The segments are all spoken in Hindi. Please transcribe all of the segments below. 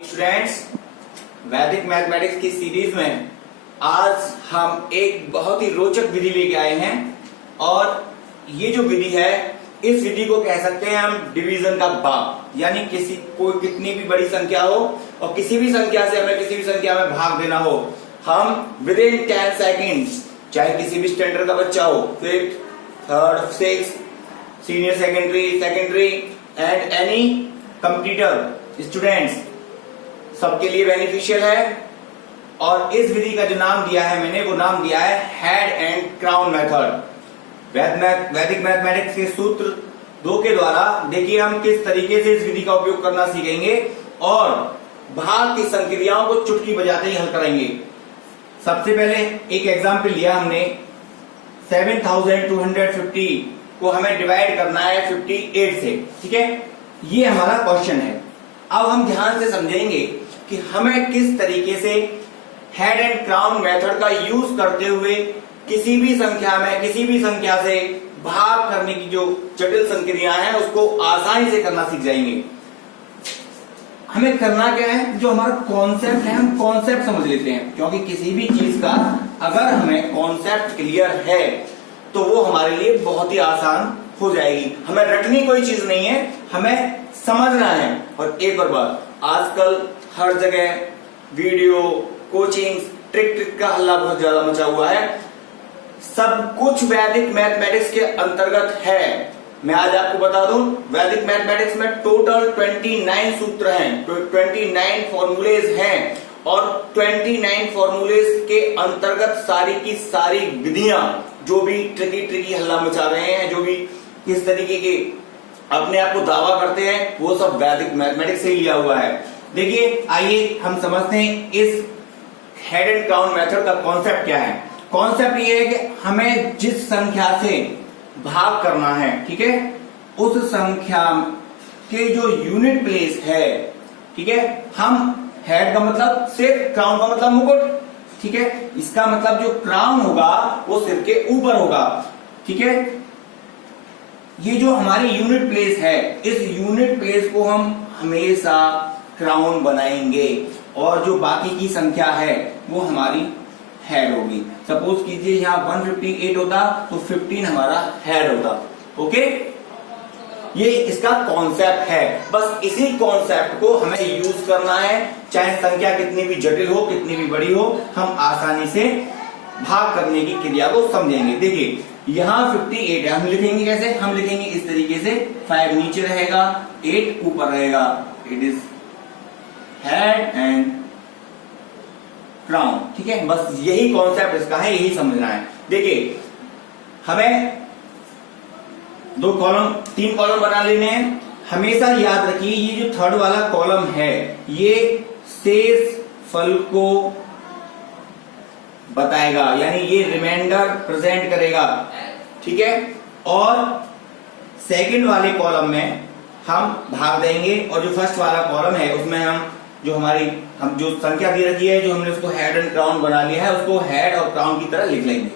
स्टूडेंट्स, वैदिक मैथमेटिक्स की सीरीज में आज हम एक बहुत ही रोचक विधि लेके आए हैं और ये जो विधि है, इस विधि को कह सकते हैं हम डिवीजन का बाप। यानी किसी कोई कितनी भी बड़ी संख्या हो और किसी भी संख्या से हमें किसी भी संख्या में भाग देना हो, हम विद इन 10 सेकेंड्स, चाहे किसी भी स्टैंडर्ड का बच्चा हो, fifth, third, six, senior secondary and any computer students, सबके लिए बेनिफिशियल है। और इस विधि का जो नाम दिया है मैंने, वो नाम दिया है हेड एंड क्राउन मेथड। वैदिक मैथमेटिक्स के सूत्र 2 के द्वारा देखिए हम किस तरीके से इस विधि का उपयोग करना सीखेंगे और भाग की संक्रियाओं को चुटकी बजाते ही हल करेंगे। सबसे पहले एक एग्जाम्पल लिया हमने, 7250 को हमें डिवाइड करना है 58 से, ठीक है। ये हमारा क्वेश्चन है। अब हम ध्यान से समझेंगे कि हमें किस तरीके से हेड एंड क्राउन मेथड का यूज करते हुए किसी भी संख्या में किसी भी संख्या से भाग करने की जो जटिल संक्रियाएं हैं उसको आसानी से करना सीख जाएंगे। हमें करना क्या है, जो हमारा कॉन्सेप्ट है हम कॉन्सेप्ट समझ लेते हैं, क्योंकि किसी भी चीज का अगर हमें कॉन्सेप्ट क्लियर है तो वो हमारे लिए बहुत ही आसान हो जाएगी। हमें रटनी कोई चीज नहीं है, हमें समझना है। और एक और बात, आजकल हर जगह वीडियो कोचिंग ट्रिक का हल्ला बहुत ज्यादा मचा हुआ है। सब कुछ वैदिक मैथमेटिक्स के अंतर्गत है। मैं आज आपको बता दूं, वैदिक मैथमेटिक्स में टोटल 29 सूत्र हैं, 29 फॉर्मूलेज हैं और 29 फॉर्मूलेज के अंतर्गत सारी की सारी विधियां, जो भी ट्रिकी हल्ला मचा रहे हैं, जो भी इस तरीके के अपने आप को दावा करते हैं, वो सब वैदिक मैथमेटिक्स से लिया हुआ है। देखिए, आइए हम समझते हैं इस हेड एंड क्राउन मेथड का कॉन्सेप्ट क्या है। कॉन्सेप्ट ये है कि हमें जिस संख्या से भाग करना है, ठीक है, उस संख्या के जो यूनिट प्लेस है, ठीक है, हम हेड का मतलब सिर, क्राउन का मतलब मुकुट, ठीक है, इसका मतलब जो क्राउन होगा वो सिर के ऊपर होगा, ठीक है। ये जो हमारी यूनिट प्लेस है, इस यूनिट प्लेस को हम हमेशा क्राउन बनाएंगे और जो बाकी की संख्या है वो हमारी हेड होगी। सपोज कीजिए यहाँ 158 होता तो 15 हमारा हेड होता। ओके, ये इसका कॉन्सेप्ट है। बस इसी कॉन्सेप्ट को हमें यूज करना है, चाहे संख्या कितनी भी जटिल हो, कितनी भी बड़ी हो, हम आसानी से भाग करने की क्रिया को समझेंगे। देखिए, यहाँ 58 है, हम लिखेंगे कैसे, हम लिखेंगे इस तरीके से, 5 नीचे रहेगा, 8 ऊपर रहेगा। It is head and crown, ठीक है। बस यही कॉन्सेप्ट इसका है, यही समझना है। देखिए, हमें 3 कॉलम बना लेने हैं। हमेशा याद रखिए, ये जो थर्ड वाला कॉलम है ये शेष फल को बताएगा, यानी ये रिमाइंडर प्रेजेंट करेगा, ठीक है। और सेकंड वाले कॉलम में हम भाग देंगे और जो फर्स्ट वाला कॉलम है उसमें हम जो संख्या दी रखी है, जो हमने उसको हेड एंड क्राउन बना लिया है, उसको हेड और क्राउन की तरह लिख लेंगे।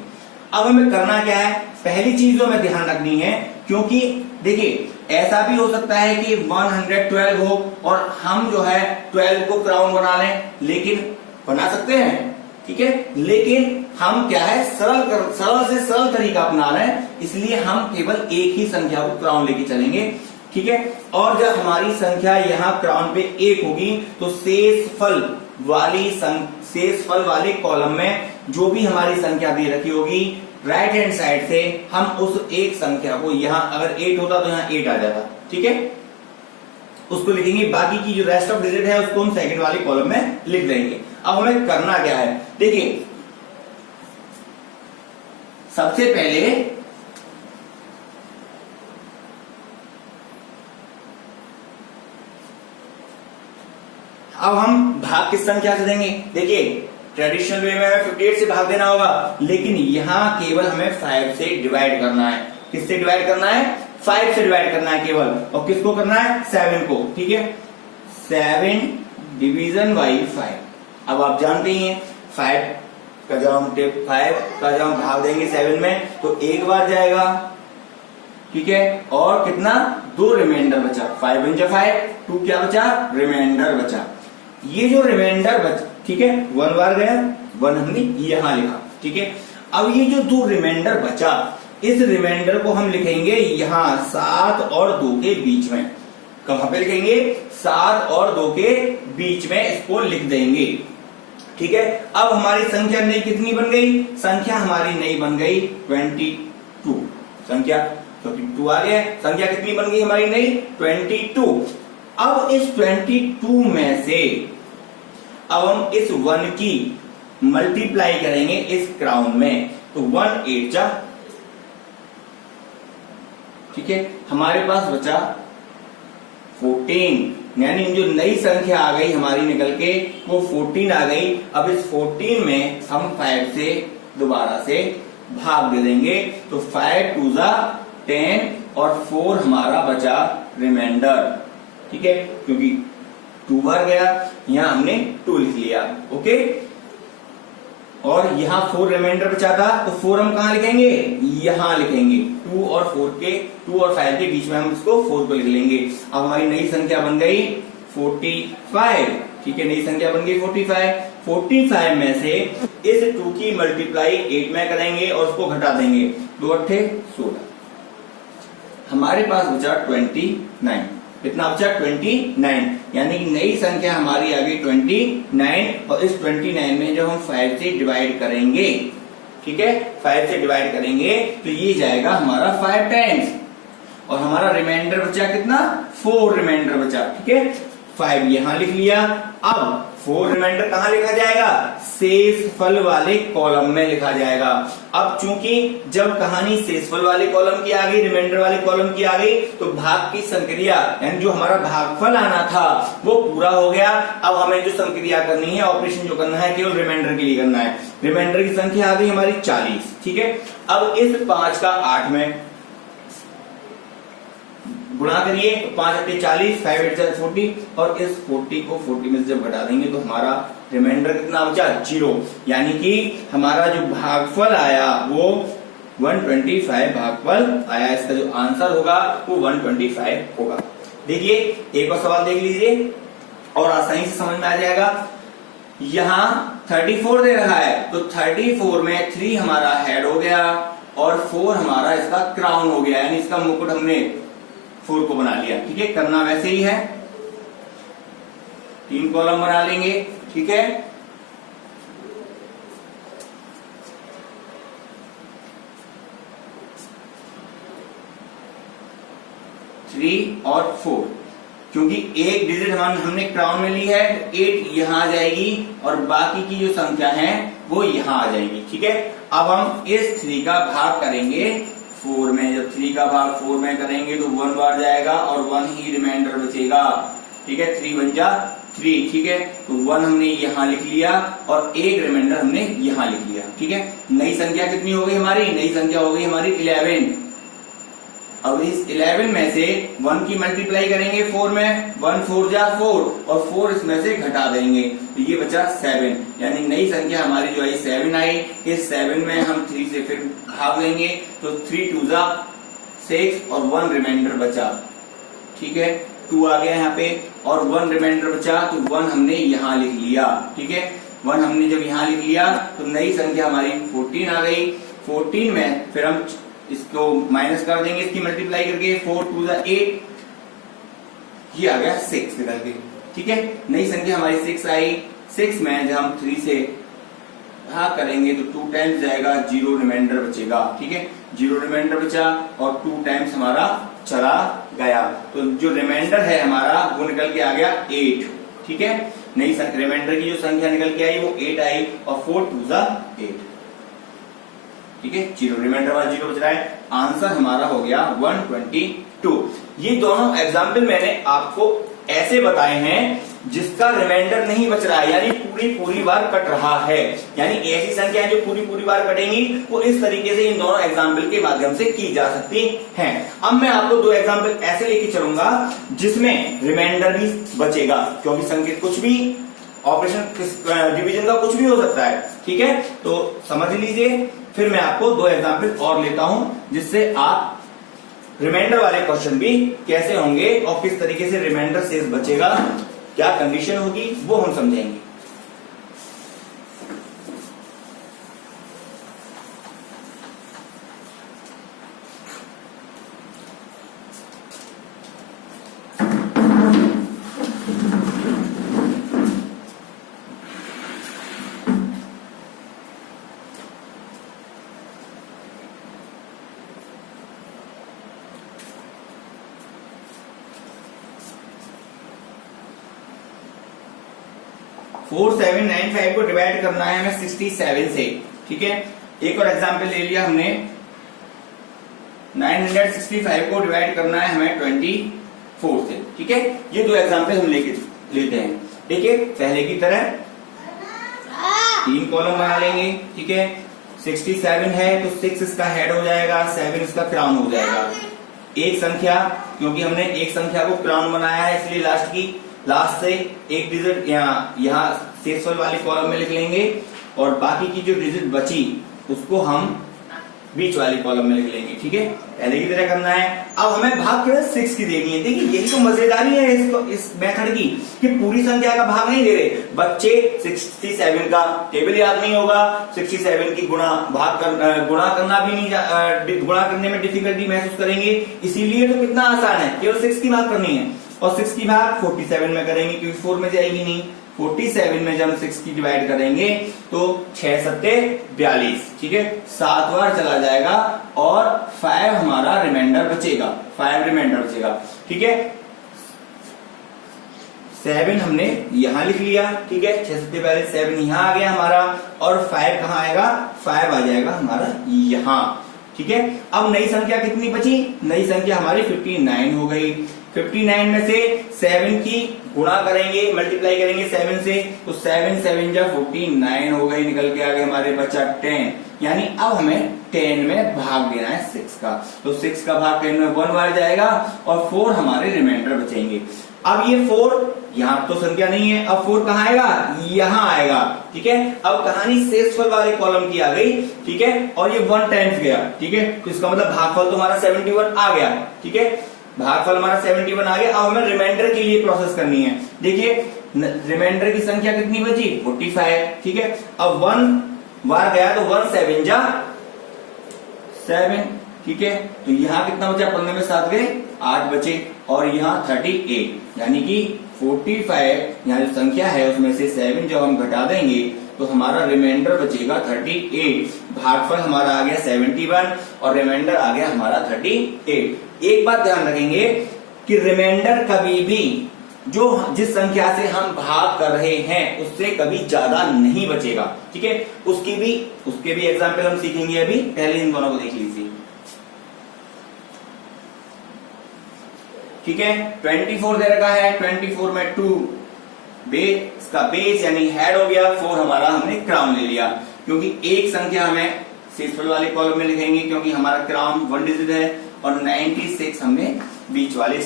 अब हमें करना क्या है, पहली चीज जो हमें ध्यान रखनी है, क्योंकि देखिए ऐसा भी हो सकता है कि 112 हो और हम जो है 12 को क्राउन बना लें, लेकिन बना सकते हैं, ठीक है, लेकिन हम क्या है सरल से सरल तरीका अपना रहे हैं, इसलिए हम केवल एक ही संख्या को क्राउन लेके चलेंगे, ठीक है। और जब हमारी संख्या यहाँ क्राउन पे 1 होगी तो शेष फल वाले कॉलम में जो भी हमारी संख्या दी रखी होगी, राइट हैंड साइड से हम उस एक संख्या को, यहाँ अगर 8 होता तो यहाँ 8 आ जाता, ठीक है, उसको लिखेंगे। बाकी की जो रेस्ट ऑफ डिजिट है उसको हम सेकंड वाले कॉलम में लिख देंगे। अब हमें करना क्या है, देखिए, सबसे पहले अब हम भाग किस संख्या से देंगे। देखिए, ट्रेडिशनल वे में हमें 58 से भाग देना होगा, लेकिन यहां केवल हमें 5 से डिवाइड करना है। किससे डिवाइड करना है, 5 से डिवाइड करना है केवल। और किसको करना है, 7 को, ठीक है। 7 डिवीजन बाई 5। अब आप जानते ही हैं 5 का जब हम भाग देंगे 7 में तो एक बार जाएगा, ठीक है, और कितना, 2 रिमाइंडर बचा, 5 × 5 2 क्या बचा, रिमाइंडर बचा। ये जो रिमाइंडर बच, ठीक है, 1 बार गया, 1 हमने यहां लिखा, ठीक है। अब ये जो 2 रिमाइंडर बचा, इस रिमाइंडर को हम लिखेंगे यहां 7 और 2 के बीच में। कहां पे लिखेंगे? 7 और 2 के बीच में इसको लिख देंगे, ठीक है। अब हमारी संख्या नई कितनी बन गई? संख्या हमारी नई बन गई 22। संख्या 22 आ गया। संख्या कितनी बन गई हमारी नई? 22। अब इस 22 में से अब हम इस 1 की मल्टीप्लाई करेंगे इस क्राउन में, तो 1 8 जा, ठीक है। हमारे पास बचा 14, यानी जो नई संख्या आ गई हमारी निकल के वो 14 आ गई। अब इस 14 में हम 5 से दोबारा से भाग दे देंगे, तो 5 2 जा 10 और 4 हमारा बचा रिमाइंडर, ठीक है, क्योंकि 2 बार गया, यहां हमने 2 लिख लिया, ओके। और यहां 4 रिमाइंडर बचा था, तो 4 हम कहां लिखेंगे? यहां लिखेंगे। 2 और 5 के बीच में हम इसको 4 को लिख लेंगे। अब हमारी नई संख्या बन गई 45, ठीक है, नई संख्या बन गई 45। 45 में से इस 2 की मल्टीप्लाई 8 में करेंगे और उसको घटा देंगे, 2 8 16। हमारे पास बचा 29। कितना बचा? 29, यानी कि नई संख्या हमारी आ गई 29। और इस 29 में जब हम 5 से डिवाइड करेंगे, ठीक है, 5 से डिवाइड करेंगे तो ये जाएगा हमारा 5 टाइम्स। और हमारा रिमाइंडर बचा कितना? 4 रिमाइंडर बचा, ठीक है। 5 यहां लिख लिया। अब 4 रिमाइंडर कहां लिखा जाएगा? शेषफल वाले कॉलम में लिखा जाएगा। अब चूंकि जब कहानी शेषफल वाले कॉलम की आ गई, रिमाइंडर वाले कॉलम की आ गई, तो भाग की संक्रिया यानी जो हमारा भागफल आना था वो पूरा हो गया। अब हमें जो संक्रिया करनी है, ऑपरेशन जो करना है, केवल रिमाइंडर के लिए करना है। रिमाइंडर की संख्या आ गई हमारी 40, ठीक है। अब इस 5 का 8 में गुणा करिए, 5 8 40, 5 8 40, और इस 40 को 40 में से जब घटा देंगे तो हमारा रिमाइंडर कितना बचा? 0। यानी कि हमारा जो भागफल आया वो 125 भागफल आया। इसका जो आंसर होगा वो 125 होगा। देखिए एक और सवाल देख लीजिए और आसानी से समझ में आ जाएगा। यहां 34 दे रहा है, तो 34 में 3 हमारा हेड हो गया और 4 हमारा इसका क्राउन हो गया, यानी इसका मुकुट हमने 4 को बना लिया, ठीक है। करना वैसे ही है, 3 कॉलम बना लेंगे, ठीक है। थ्री और 4, क्योंकि एक डिजिट हमने क्राउन में ली है, 8 यहां आ जाएगी और बाकी की जो संख्या है वो यहां आ जाएगी, ठीक है। अब हम इस 3 का भाग करेंगे 4 में। जब 3 का भाग 4 में करेंगे तो 1 बार जाएगा और 1 ही रिमाइंडर बचेगा, ठीक है। 3 बन जा 3, ठीक है। तो 1 हमने यहां लिख लिया और एक रिमाइंडर हमने यहां लिख लिया, ठीक है। नई संख्या कितनी हो गई हमारी? नई संख्या हो गई हमारी 11। अब इस 11 में से 1 की मल्टीप्लाई करेंगे 4 में, 1 4 जा 4 और 4 इसमें से घटा देंगे तो ये बचा 7, यानी नई संख्या हमारी जो आई 7 आई। इस 7 में हम 3 से फिर भाग देंगे तो 3 2 जा 6 और 1 रिमाइंडर बचा, ठीक है। 2 आ गया यहाँ पे और 1 रिमाइंडर बचा, तो 1 हमने यहाँ लिख लिया, ठीक है। 1 हमने जब यहाँ लिख लिया तो नई संख्या हमारी 14 आ गई। 14 में फिर हम इसको माइनस कर देंगे, इसकी मल्टीप्लाई करके, 4 2 जा 8, ये आ गया 6 निकल के, ठीक है। नई संख्या हमारी 6 आई। 6 में जब हम 3 से भाग करेंगे तो 2 टाइम्स जाएगा, 0 रिमाइंडर बचेगा, ठीक है। 0 रिमाइंडर बचा और 2 टाइम्स हमारा चला गया, तो जो रिमाइंडर है हमारा वो निकल के आ गया 8, ठीक है। नई रिमाइंडर की जो संख्या निकल के आई वो 8 आई और 4 2 जा 8, ठीक है। 0 रिमाइंडर वाला 0 बच रहा है। आंसर हमारा हो गया 122। ये दोनों एग्जाम्पल मैंने आपको ऐसे बताए हैं जिसका रिमाइंडर नहीं बच रहा है, यानी पूरी बार कट रहा है। यानी ऐसी संख्याएं जो पूरी बार कटेंगी वो इस तरीके से इन दोनों एग्जाम्पल के माध्यम से की जा सकती हैं। अब मैं आपको 2 एग्जाम्पल ऐसे लेके चलूंगा जिसमें रिमाइंडर भी बचेगा, क्योंकि संख्या कुछ भी ऑपरेशन डिवीजन का कुछ भी हो सकता है, ठीक है। तो समझ लीजिए, फिर मैं आपको 2 एग्जाम्पल और लेता हूं जिससे आप रिमाइंडर वाले क्वेश्चन भी कैसे होंगे और किस तरीके से रिमाइंडर शेष बचेगा, क्या कंडीशन होगी वो हम समझेंगे। फोर 795 को डिवाइड करना है हमें 67 से, ठीक है। एक और एग्जांपल ले लिया हमने, 965 को डिवाइड करना है हमें 24 से, ठीक है। ये दो एग्जांपल हम लेते हैं। देखिए पहले की तरह 3 कॉलम बना लेंगे, ठीक है। 67 है तो 6 इसका हेड हो जाएगा, 7 इसका क्राउन हो जाएगा। एक संख्या, क्योंकि हमने एक संख्या को क्राउन बनाया है इसलिए लास्ट से एक डिजिट यहाँ शेषफल वाले कॉलम में लिख लेंगे और बाकी की जो डिजिट बची उसको हम बीच वाले कॉलम में लिख लेंगे, ठीक है। पहले की तरह करना है। अब हमें भाग केवल 6 की देनी है। देखिए यही तो मजेदारी है इस मेथड की कि पूरी संख्या का भाग नहीं दे रहे बच्चे। 67 का टेबल याद नहीं होगा, 67 की गुणा करना भी नहीं, गुणा करने में डिफिकल्टी महसूस करेंगे, इसीलिए तो कितना आसान है, केवल 6 की भाग करनी है और 6 की भाग 47 में करेंगे क्योंकि 4 में जाएगी नहीं। 47 में जब हम 6 की डिवाइड करेंगे तो 6 सत्ते 42, ठीक है। 7 बार चला जाएगा और 5 हमारा रिमाइंडर बचेगा, 5 रिमाइंडर बचेगा, ठीक है। 7 हमने यहां लिख लिया, ठीक है। 6 सत्ते 42, 7 यहां आ गया हमारा और 5 कहां आएगा, 5 आ जाएगा हमारा यहां, ठीक है। अब नई संख्या कितनी बची, नई संख्या हमारी 59 हो गई। 59 में से 7 की गुणा करेंगे, मल्टीप्लाई करेंगे 7 से, तो 7 7 जा 49 हो गई, निकल के आ गए हमारे बचा 10। यानी अब हमें 10 में भाग देना है 6 का, तो 6 का भाग 10 में 1 बार जाएगा और 4 हमारे रिमाइंडर बचेंगे। अब ये 4 यहाँ तो संख्या नहीं है, अब 4 कहाँ आएगा, यहाँ आएगा, ठीक है। अब कहानी शेषफल वाले कॉलम की आ गई, ठीक है, और ये 1 टाइम्स गया, ठीक है। तो इसका मतलब भागफल तो हमारा 71 आ गया, ठीक है। भागफल हमारा 71 आ गया। अब हमें रिमाइंडर के लिए प्रोसेस करनी है। देखिए रिमाइंडर की संख्या कितनी बची, 45, ठीक है। अब 1 बार गया तो 1 7 जा 7, ठीक है। तो यहाँ कितना बचा, 15 में 7 गए 8 बचे और यहाँ 38, यानी कि 45 यहाँ जो संख्या है उसमें से 7 जब हम घटा देंगे तो हमारा रिमाइंडर बचेगा 38। भागफल हमारा आ गया 71 और रिमाइंडर आ गया हमारा 38। एक बात ध्यान रखेंगे कि रिमाइंडर कभी भी जिस संख्या से हम भाग कर रहे हैं उससे कभी ज्यादा नहीं बचेगा, ठीक है। उसके भी एग्जाम्पल हम सीखेंगे, अभी पहले इन दोनों को देख लीजिए, ठीक है। 24 दे रखा है, 24 में 2 इसका बेस यानी हेड हो गया, 4 हमारा हमने क्राउन ले लिया, क्योंकि एक संख्या हमें शेषफल वाले कॉलम में लिखेंगे क्योंकि हमारा क्राउन 1 डिजिट है और 96 हमने बीच वाले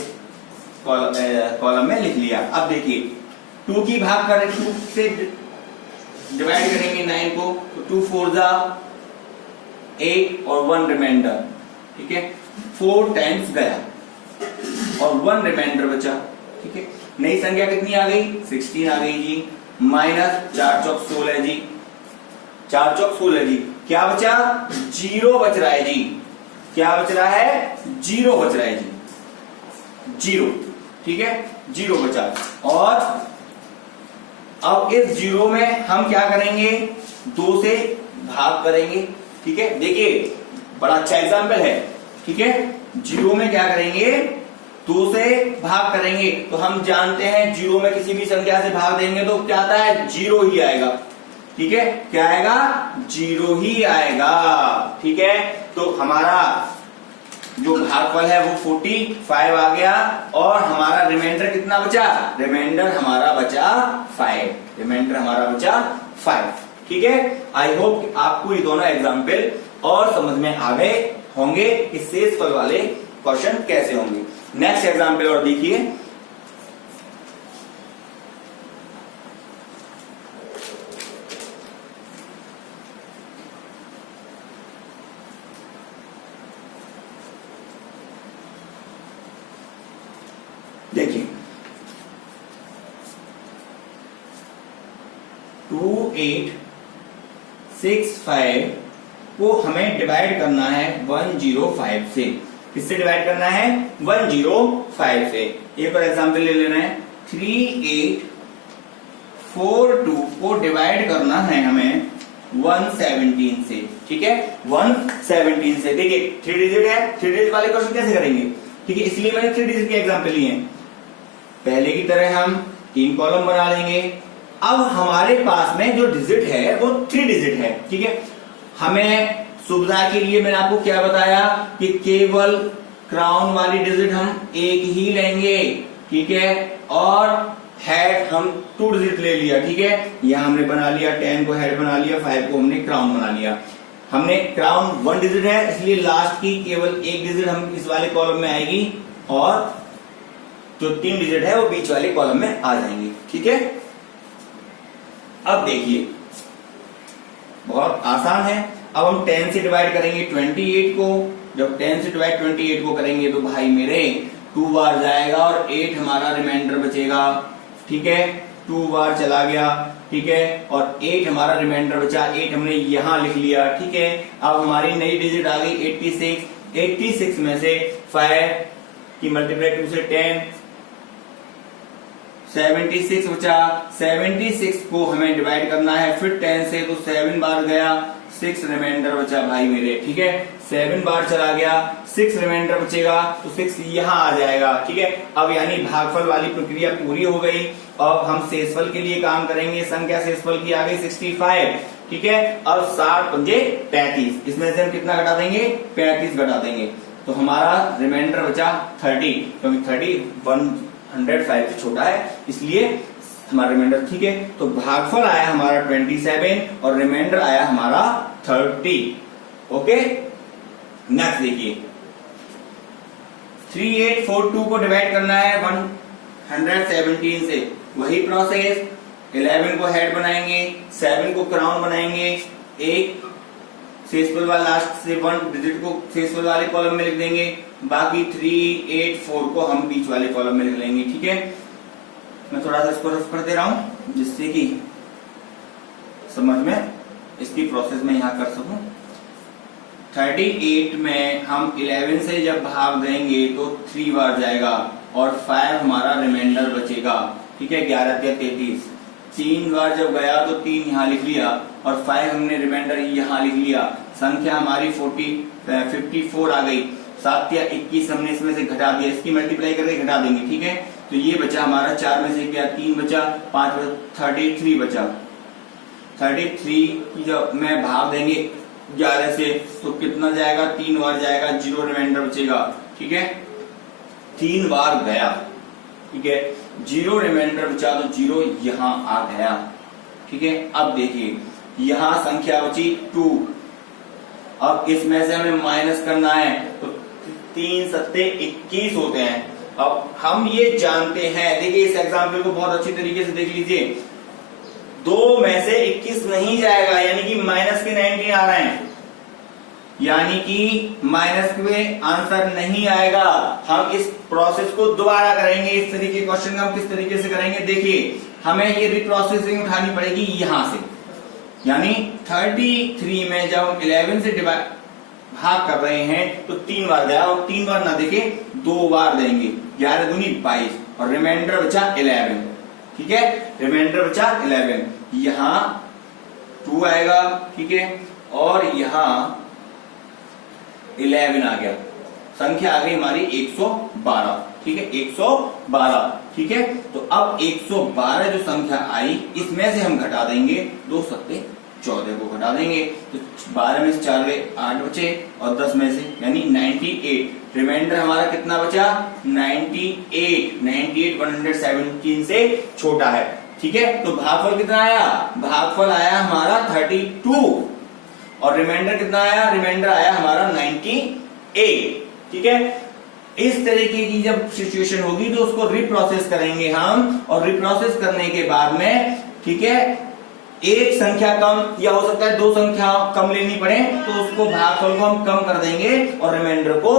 कॉलम में लिख लिया। अब देखिए 2 की भाग करें, 2 से डिवाइड करेंगे 9 को, तो 2 4 जा 8 और 1 रिमाइंडर, ठीक है। 4 टाइम्स गया और 1 रिमाइंडर बचा, ठीक है। नई संख्या कितनी आ गई, 16 आ गई जी, माइनस 4 चौक 16 जी, 4 चौक 16 जी, क्या बचा, 0 बच रहा है जी, क्या बच रहा है, 0 बच रहा है जी, 0, ठीक है, 0 बचा। और अब इस 0 में हम क्या करेंगे, 2 से भाग करेंगे, ठीक है। देखिए बड़ा अच्छा एग्जाम्पल है, ठीक है। 0 में क्या करेंगे, 2 से भाग करेंगे, तो हम जानते हैं 0 में किसी भी संख्या से भाग देंगे तो क्या आता है, 0 ही आएगा, ठीक है। क्या आएगा, 0 ही आएगा, ठीक है। तो हमारा जो भागफल है वो 45 आ गया और हमारा रिमाइंडर कितना बचा, रिमाइंडर हमारा बचा 5, रिमाइंडर हमारा बचा 5, ठीक है। आई होप आपको ये दोनों एग्जाम्पल और समझ में आ गए होंगे कि शेषफल वाले क्वेश्चन कैसे होंगे। नेक्स्ट एग्जाम्पल और देखिए, देखिए 2865 को हमें डिवाइड करना है 105 से। किससे डिवाइड करना है? 105 से। एक और एग्जांपल ले लेना है, 3842 को डिवाइड करना है हमें 117 से। ठीक है, 117 से। देखिए 3 डिजिट है, 3 डिजिट वाले क्वेश्चन कैसे करेंगे? ठीक है, इसलिए मैंने 3 डिजिट के एग्जांपल लिए हैं। पहले की तरह हम 3 कॉलम बना लेंगे। अब हमारे पास में जो डिजिट है वो 3 डिजिट है। ठीक है, हमें सुविधा के लिए मैंने आपको क्या बताया कि केवल क्राउन वाली डिजिट हम एक ही लेंगे। ठीक है, और हेड हम 2 डिजिट ले लिया। ठीक है, यहां हमने बना लिया, 10 को हेड बना लिया, 5 को हमने क्राउन बना लिया। हमने क्राउन 1 डिजिट है, इसलिए लास्ट की केवल एक डिजिट हम इस वाले कॉलम में आएगी और जो 3 डिजिट है वो बीच वाले कॉलम में आ जाएंगे। ठीक है, अब देखिए बहुत आसान है। अब हम 10 से डिवाइड करेंगे 28 को। जब 10 से डिवाइड 28 को करेंगे तो भाई मेरे 2 बार जाएगा और 8 हमारा रिमाइंडर बचेगा। ठीक है, 2 बार चला गया। ठीक है, और 8 हमारा रिमाइंडर बचा, 8 हमने यहां लिख लिया। ठीक है, अब हमारी नई डिजिट आ गई 86। 86 में से 5 की मल्टीप्लाई 2 से 10, 76 बचा। 76 को हमें डिवाइड करना है फिर 10 से, तो 7 बार गया, 6 रिमाइंडर बचा भाई मेरे। ठीक है, 7 बार चला गया, 6 रिमाइंडर बचेगा, तो 6 यहां आ जाएगा। ठीक है, अब यानी भागफल वाली प्रक्रिया पूरी हो गई। अब हम शेषफल के लिए काम करेंगे। संख्या शेषफल की आ गई 65। ठीक है, अब 7 पंजे 35, इसमें से हम कितना घटा देंगे? 35 घटा देंगे, तो हमारा रिमाइंडर बचा 30, क्योंकि 30 105 से छोटा है, इसलिए हमारा रिमाइंडर। ठीक है, तो भागफल आया हमारा 27 और रिमाइंडर आया हमारा 30। ओके, नेक्स्ट देखिए, 3842 को डिवाइड करना है 117 से। वही प्रोसेस, 11 को हेड बनाएंगे, 7 को क्राउन बनाएंगे, एक शेषफल वाला लास्ट से 1 डिजिट को शेषफल वाले कॉलम में लिख देंगे, बाकी 384 को हम बीच वाले कॉलम में लिख लेंगे। ठीक है, मैं थोड़ा सा इसको रफ कर दे रहा हूं जिससे कि समझ में इसकी प्रोसेस में यहां कर सकूं। 38 में हम 11 से जब भाग देंगे तो 3 बार जाएगा और 5 हमारा रिमाइंडर बचेगा। ठीक है, 11 या 33, 3 बार जब गया तो 3 यहाँ लिख लिया और 5 हमने रिमाइंडर यहाँ लिख लिया। संख्या हमारी 54 आ गई। 7 या 21 हमने इसमें से घटा दिया, इसकी मल्टीप्लाई करके घटा देंगे। ठीक है, तो ये बचा हमारा 4 में से क्या 3 बचा, 5 33 बचा। 33 की जब मैं भाग देंगे 11 से तो कितना जाएगा? 3 बार जाएगा, 0 रिमाइंडर बचेगा। ठीक है, 3 बार गया। ठीक है, 0 रिमाइंडर बचा तो 0 यहां आ गया। ठीक है, अब देखिए यहां संख्या बची 2। अब इसमें से हमें माइनस करना है, तो 3 सत्ते 21 होते हैं। अब हम ये जानते हैं, देखिए इस एग्जाम्पल को बहुत अच्छी तरीके से देख लीजिए, 2 में से 21 नहीं जाएगा, यानी कि माइनस के 19 आ रहे हैं, यानी कि माइनस में आंसर नहीं आएगा। हम इस प्रोसेस को दोबारा करेंगे। इस तरीके के क्वेश्चन हम किस तरीके से करेंगे? देखिए हमें ये रिप्रोसेसिंग उठानी पड़ेगी यहां से, यानी 33 में जब हम 11 से भाग कर रहे हैं तो 3 बार गया, और 3 बार ना देके 2 बार देंगे। 11 दूनी 22 और रिमाइंडर बचा 11। ठीक है, रिमाइंडर बचा 11। यहां 2 आएगा। ठीक है, और यहां 11 आ गया। संख्या आ गई हमारी 112। ठीक है, 112। ठीक है, तो अब 112 जो संख्या आई इसमें से हम घटा देंगे 2 सत्ते 14 को घटा देंगे, तो 12 में से 4 गए 8 बचे, और 10 में से यानी 98। रिमाइंडर हमारा कितना बचा? 98। 117 से छोटा है। ठीक है, तो भागफल कितना आया? भागफल आया हमारा 32 और रिमाइंडर कितना आया? रिमाइंडर आया हमारा 98। ठीक है, इस तरीके की जब सिचुएशन होगी तो उसको रिप्रोसेस करेंगे हम, और रिप्रोसेस करने के बाद में ठीक है एक संख्या कम या हो सकता है 2 संख्या कम लेनी पड़े, तो उसको भागफल को हम कम कर देंगे और रिमाइंडर को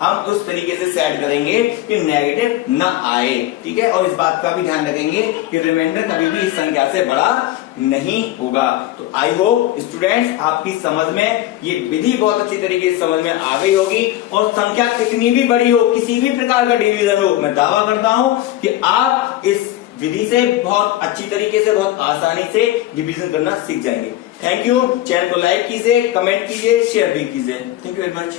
हम उस तरीके से सेट करेंगे कि नेगेटिव ना आए, ठीक है। और इस बात का भी ध्यान रखेंगे कि रिमाइंडर कभी भी इस संख्या से बड़ा नहीं होगा। तो आई होप स्टूडेंट्स आपकी समझ में ये विधि बहुत अच्छी तरीके से समझ में आ गई होगी, और संख्या कितनी भी बड़ी हो, किसी भी प्रकार का डिवीजन हो, मैं दावा करता हूं कि आप इस विधि से बहुत अच्छी तरीके से, बहुत आसानी से डिवीजन करना सीख जाएंगे। Thank you. चैनल को लाइक कीजिए, कमेंट कीजिए, शेयर भी कीजिए। Thank you very much.